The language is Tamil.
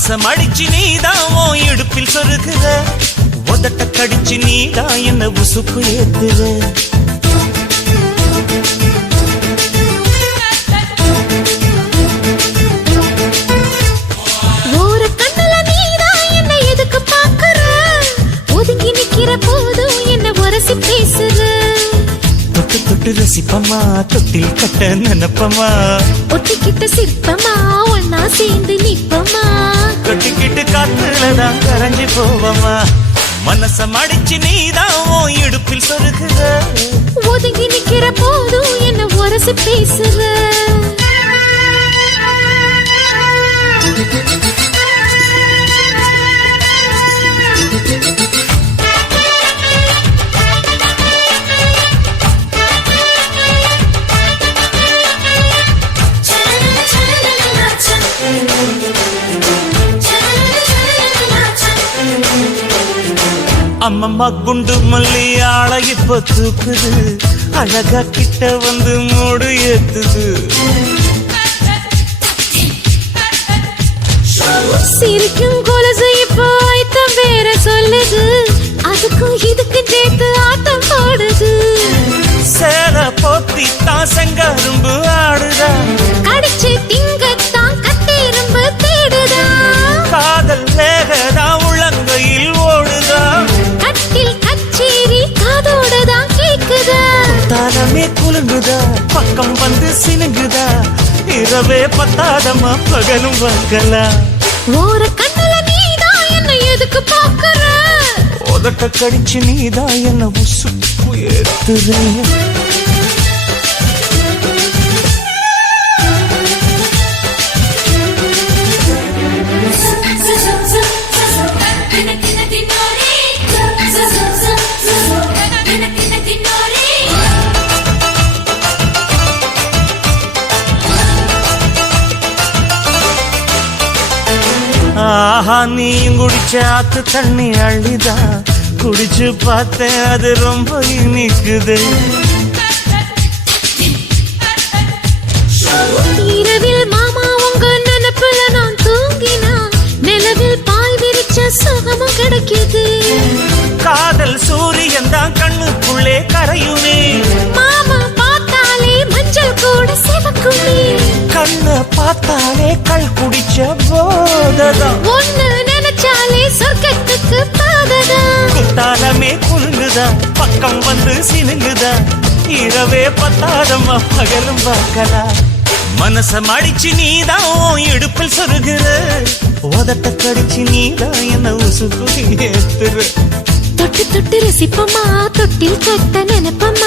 மனச மடிச்சு நீதான் உன் இடுப்பில் சொருகுற உதட்ட கடிச்சு நீதான் என்ன உசுப்பு ஏத்துற போதும் என்ன உரசி பேசுற? தொட்டு தொட்டு ரசிப்பமா தொட்டில் கட்ட நினைப்பமா ஒட்டிக்கிட்ட நான் கரைஞ்சு போவமா மனச மடிச்சு நீதான் உன் இடுப்பில் சொருகுற ஒதுங்கி நிக்கிற போதும் என்ன உரசி பேசுற அம்மம்மா குண்டு மல்லி ஆள இப்ப தூக்குது அழகா கிட்ட வந்து மூடு ஏத்துது. சிரிக்கும் கொலுசு இப்போ ஐத்தம் வேற சொல்லுது. அதுக்கும் இதுக்கு சேர்த்து ஆட்டம் போடுது. சேல போத்தி தான் செங்கரும்பு தாளமே குலுங்குதா? பக்கம் வந்து சினுங்குதா? இரவே பத்தாதமா பகலும் வக்கலா ஒரு கண்ணுல நீதான் என்ன எதுக்கு பாக்குற உதட்ட கடிச்சு நீதான் என்ன உசுப்பு ஏத்துறே. ஆஹா நீ குடிச்ச ஆத்து தண்ணி அள்ளிதா குடிச்சு பார்த்தேன் அது ரொம்ப இனிக்குது. இரவில் மாமா உங்க நினைப்புல நான் தூங்கினா நிலவில் பாய் விரிச்ச சுகமும் கிடைக்குது. காதல் சூரியன் தான் கண்ணுக்குள்ளே கரையுமே. மாமா பார்த்தாலே மஞ்சள் கூட சிவக்குமே. கண்ண பார்த்தாலே கல் குடிச்ச குத்தாலமே குலுங்குதா? பக்கம் வந்து சினுங்குதா? இரவே பத்தாதம்மா பகலும் பார்க்கலா? மனச மடிச்சு நீதான் இடுப்பில் சொருகிற? உதட்ட கடிச்சு நீதான் என்ன உசுப்பு ஏத்துற? தொட்டு தொட்டு ரசிப்பமா? தொட்டில் கட்ட நினைப்பமா?